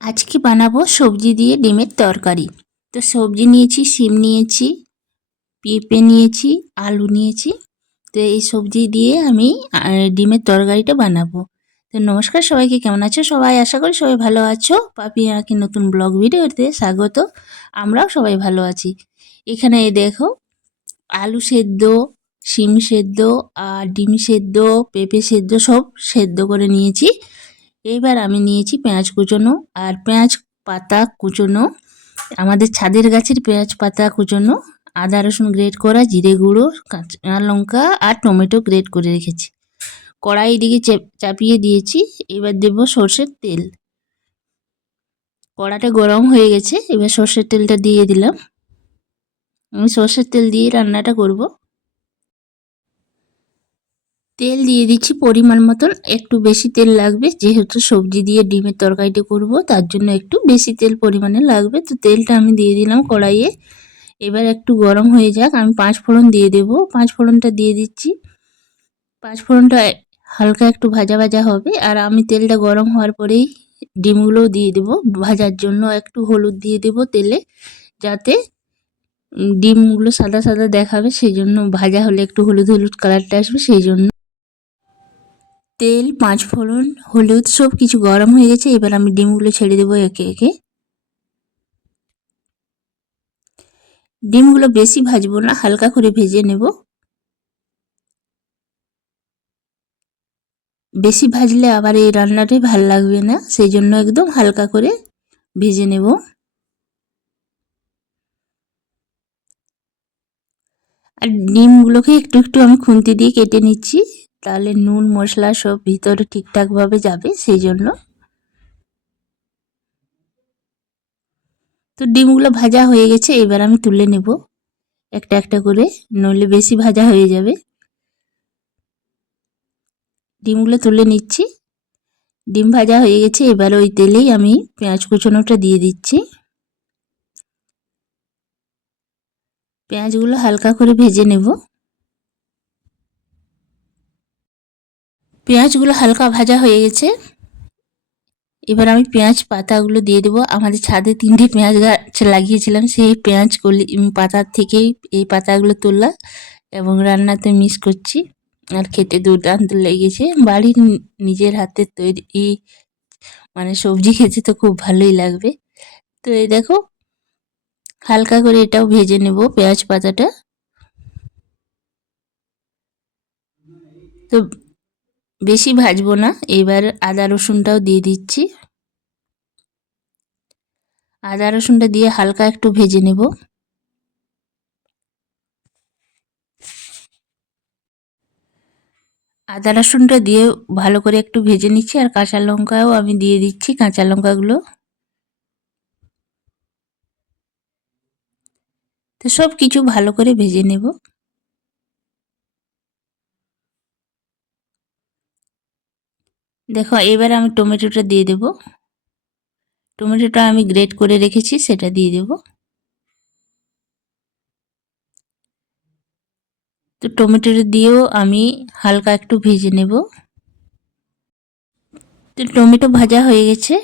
আজকে বানাবো সবজি দিয়ে ডিমের তরকারি। তো সবজি নিয়েছি, শিম নিয়েছি, পেঁপে নিয়েছি, আলু নিয়েছি। তো এই সবজি দিয়ে আমি ডিমের তরকারিটা বানাবো। তো নমস্কার সবাইকে, কেমন আছো সবাই? আশা করি সবাই ভালো আছো। পাপি আঁকি নতুন ব্লগ ভিডিওতে স্বাগত। আমরাও সবাই ভালো আছি। এখানে এই দেখো, আলু সেদ্ধ, শিম সেদ্ধ আর ডিম সেদ্ধ, পেঁপে সেদ্ধ সব সেদ্ধ করে নিয়েছি। এবার আমি নিয়েছি পেঁয়াজ কুচোনো আর পেঁয়াজ পাতা কুচোনো, আমাদের ছাদের গাছের পেঁয়াজ পাতা কুচোনো, আদা রসুন গ্রেট করা, জিরে গুঁড়ো, কাঁচা লঙ্কা আর টমেটো গ্রেট করে রেখেছি। কড়াই দিকে চাপিয়ে দিয়েছি। এবার দেব সর্ষের তেল। কড়াটা গরম হয়ে গেছে, এবার সর্ষের তেলটা দিয়ে দিলাম। আমি সর্ষের তেল দিয়ে রান্নাটা করব। তেল দিয়ে দিচ্ছি পরিমাণ মতন, একটু বেশি তেল লাগবে যেহেতু সবজি দিয়ে ডিমের তরকারিটা করব, তার জন্য একটু বেশি তেল পরিমাণে লাগবে। তো তেলটা আমি দিয়ে দিলাম কড়াইয়ে। এবার একটু গরম হয়ে যাক, আমি 5 ফোড়ন দিয়ে দেব। 5 ফোড়নটা দিয়ে দিচ্ছি। 5 ফোড়নটা হালকা একটু ভাজা ভাজা হবে, আর আমি তেলটা গরম হওয়ার পরেই ডিমগুলোও দিয়ে দেব ভাজার জন্য। একটু হলুদ দিয়ে দেব তেলে, যাতে ডিমগুলো সাদা সাদা দেখাবে, সেই জন্য ভাজা হলে একটু হলুদ হলুদ কালারটা আসবে সেই জন্য। তেল, 5 ফোড়ন, হলুদ সব কিছু গরম হয়ে গেছে। এবার আমি ডিমগুলো ছেড়ে দেবো একে একে। ডিমগুলো বেশি ভাজবো না, হালকা করে ভেজে নেব। বেশি ভাজলে আবার এই রান্নাটাই ভাল লাগবে না, সেই জন্য একদম হালকা করে ভেজে নেব। আর ডিমগুলোকে একটু একটু আমি খুন্তি দিয়ে কেটে নিচ্ছি, তাহলে নুন মশলা সব ভিতরে ঠিকঠাকভাবে যাবে সেই জন্য। তো ডিমগুলো ভাজা হয়ে গেছে, এবার আমি তুলে নেব একটা একটা করে, নইলে বেশি ভাজা হয়ে যাবে। ডিমগুলো তুলে নিচ্ছি। ডিম ভাজা হয়ে গেছে, এবার ওই তেলেই আমি পেঁয়াজ কুচোনোটা দিয়ে দিচ্ছি। পেঁয়াজগুলো হালকা করে ভেজে নেব। পেঁয়াজগুলো হালকা ভাজা হয়ে গেছে, এবার আমি পেঁয়াজ পাতাগুলো দিয়ে দেবো। আমাদের ছাদে 3টে পেঁয়াজ গাছ লাগিয়েছিলাম, সেই পেঁয়াজ কলি পাতার থেকেই এই পাতাগুলো তোলা এবং রান্নাতে মিক্স করছি। আর খেতে দুর্দান্ত লেগেছে। বাড়ির নিজের হাতের তৈরি মানে সবজি খেতে তো খুব ভালোই লাগবে। তো এই দেখো, হালকা করে এটাও ভেজে নেব পেঁয়াজ পাতাটা। তো বেশি ভাজবো না। এবার আদা রসুনটাও দিয়ে দিচ্ছি। আদা রসুনটা দিয়ে হালকা একটু ভেজে নেব। আদা রসুনটা দিয়ে ভালো করে একটু ভেজে নিচ্ছি, আর কাঁচা লঙ্কাও আমি দিয়ে দিচ্ছি, কাঁচা লঙ্কাগুলো। তো সব কিছু ভালো করে ভেজে নেব। দেখো, এবার আমি টমেটোটা দিয়ে দেব। টমেটোটা আমি গ্রেট করে রেখেছি, সেটা দিয়ে দেব। তো টমেটোটা দিয়েও আমি হালকা একটু ভেজে নেব। তো টমেটো ভাজা হয়ে গেছে,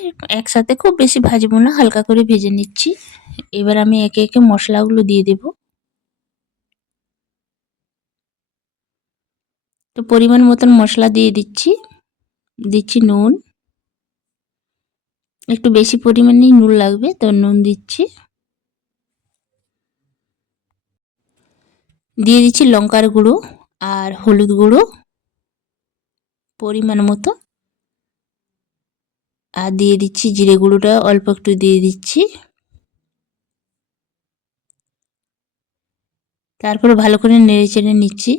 একসাথে খুব বেশি ভাজবো না, হালকা করে ভেজে নিচ্ছি। এবার আমি একে একে মশলাগুলো দিয়ে দেব। তো পরিমাণ মতন মশলা দিয়ে দিচ্ছি। দিচ্ছি নুন, একটু বেশি পরিমাণেই নুন লাগবে, তো নুন দিচ্ছি। দিয়ে দিচ্ছি লঙ্কার গুঁড়ো আর হলুদ গুঁড়ো পরিমাণ মতো, আর দিয়ে দিচ্ছি জিরে গুঁড়োটা অল্প একটু দিয়ে দিচ্ছি। তারপরে ভালো করে নেড়ে চেড়ে নিচ্ছি।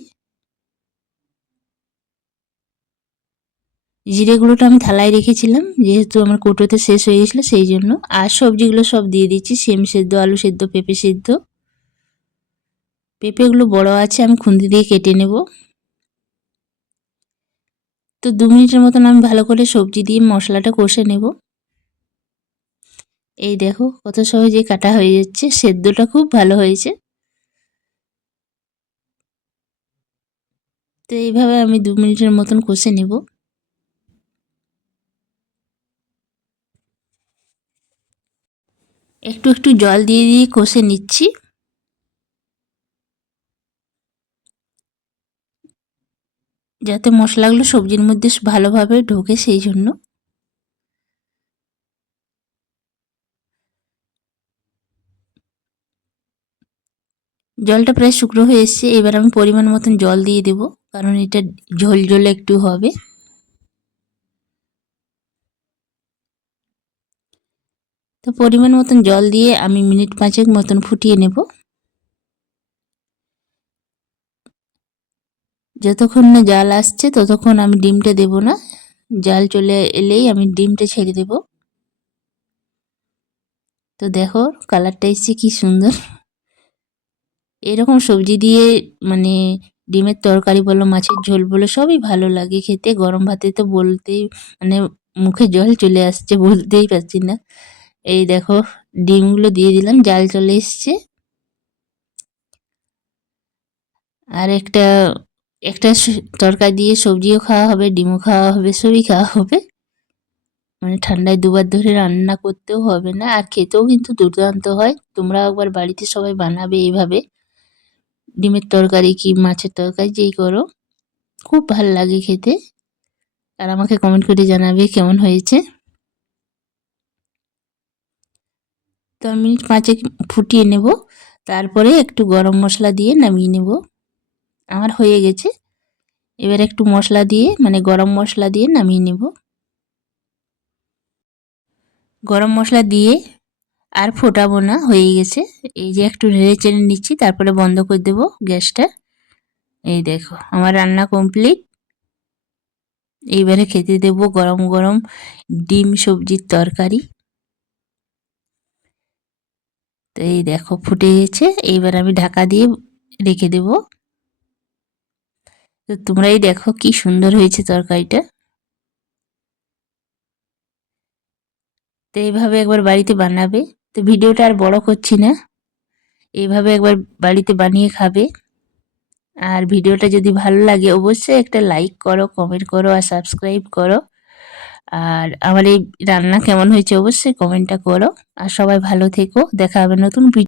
জিরে গুঁড়োটা আমি থালায় রেখেছিলাম, যেহেতু আমার কৌটোতে শেষ হয়ে গেছিলো সেই জন্য। আর সবজিগুলো সব দিয়ে দিচ্ছি, শিম সেদ্ধ, আলু সেদ্ধ, পেঁপে সেদ্ধ। পেঁপেগুলো বড় আছে, আমি খুন্তি দিয়ে কেটে নেব। তো 2 মিনিটের মতন আমি ভালো করে সবজি দিয়ে মশলাটা কষে নেব। এই দেখো কত সহজে কাটা হয়ে যাচ্ছে, সেদ্ধটা খুব ভালো হয়েছে। তো এইভাবে আমি 2 মিনিটের মতন কষে নেব। একটু একটু জল দিয়ে দিয়ে কষে নিচ্ছি। যাতে মশলাগুলো সবজির মধ্যে ভালোভাবে ঢোকে সেই জন্য। জলটা প্রায় শুকনো হয়ে এসছে, এবার আমি পরিমাণ মতন জল দিয়ে দেব, কারণ এটা ঝোল ঝোল একটু হবে। তো পরিমাণ মতন জল দিয়ে আমি মিনিট 5 মতন ফুটিয়ে নেব। যতক্ষণ না জাল আসছে ততক্ষণ আমি ডিমটা দেব না, জাল চলে এলেই আমি ডিমটা ছেড়ে দেব। তো দেখো কালারটা এসছে কি সুন্দর। এরকম সবজি দিয়ে মানে ডিমের তরকারি বলো, মাছের ঝোল বলো, সবই ভালো লাগে খেতে। গরম ভাতে তো বলতেই মানে মুখে জল চলে আসছে, বলতেই পারছি না। এই দেখো ডিমগুলো দিয়ে দিলাম, জাল চলে এসছে। আর একটা একটা তরকারি দিয়ে সবজিও খাওয়া হবে, ডিমও খাওয়া হবে, সবই খাওয়া হবে। মানে ঠান্ডায় দুবার ধরে রান্না করতেও হবে না, আর খেতেও কিন্তু দুর্দান্ত হয়। তোমরা একবার বাড়িতে সবাই বানাবে এইভাবে, ডিমের তরকারি কি মাছের তরকারি যেই করো, খুব ভাল লাগে খেতে। আর আমাকে কমেন্ট করে জানাবে কেমন হয়েছে। তো আমি মিনিট 5 ফুটিয়ে নেব, তারপরে একটু গরম মশলা দিয়ে নামিয়ে নেব। আমার হয়ে গেছে। এবার একটু মশলা দিয়ে মানে গরম মশলা দিয়ে নামিয়ে নেব। গরম মশলা দিয়ে আর ফোটাবো না, হয়ে গেছে। এই যে একটু নেড়ে চেড়ে নিচ্ছি, তারপরে বন্ধ করে দেবো গ্যাসটা। এই দেখো আমার রান্না কমপ্লিট। এইবারে খেতে দেব গরম গরম ডিম সবজির তরকারি। তো এই দেখো ফুটে গেছে, এইবার আমি ঢাকা দিয়ে রেখে দেব। তো তোমরাই দেখো কি সুন্দর হয়েছে তরকারিটা। তো এইভাবে একবার বাড়িতে বানাবে। তো ভিডিওটা আর বড় করছি না, এইভাবে একবার বাড়িতে বানিয়ে খাবে। আর ভিডিওটা যদি ভালো লাগে অবশ্যই একটা লাইক করো, কমেন্ট করো আর সাবস্ক্রাইব করো। আর আমার এই রান্না কেমন হয়েছে অবশ্যই কমেন্টটা করো। আর সবাই ভালো থেকো, দেখা হবে নতুন ভিডিও।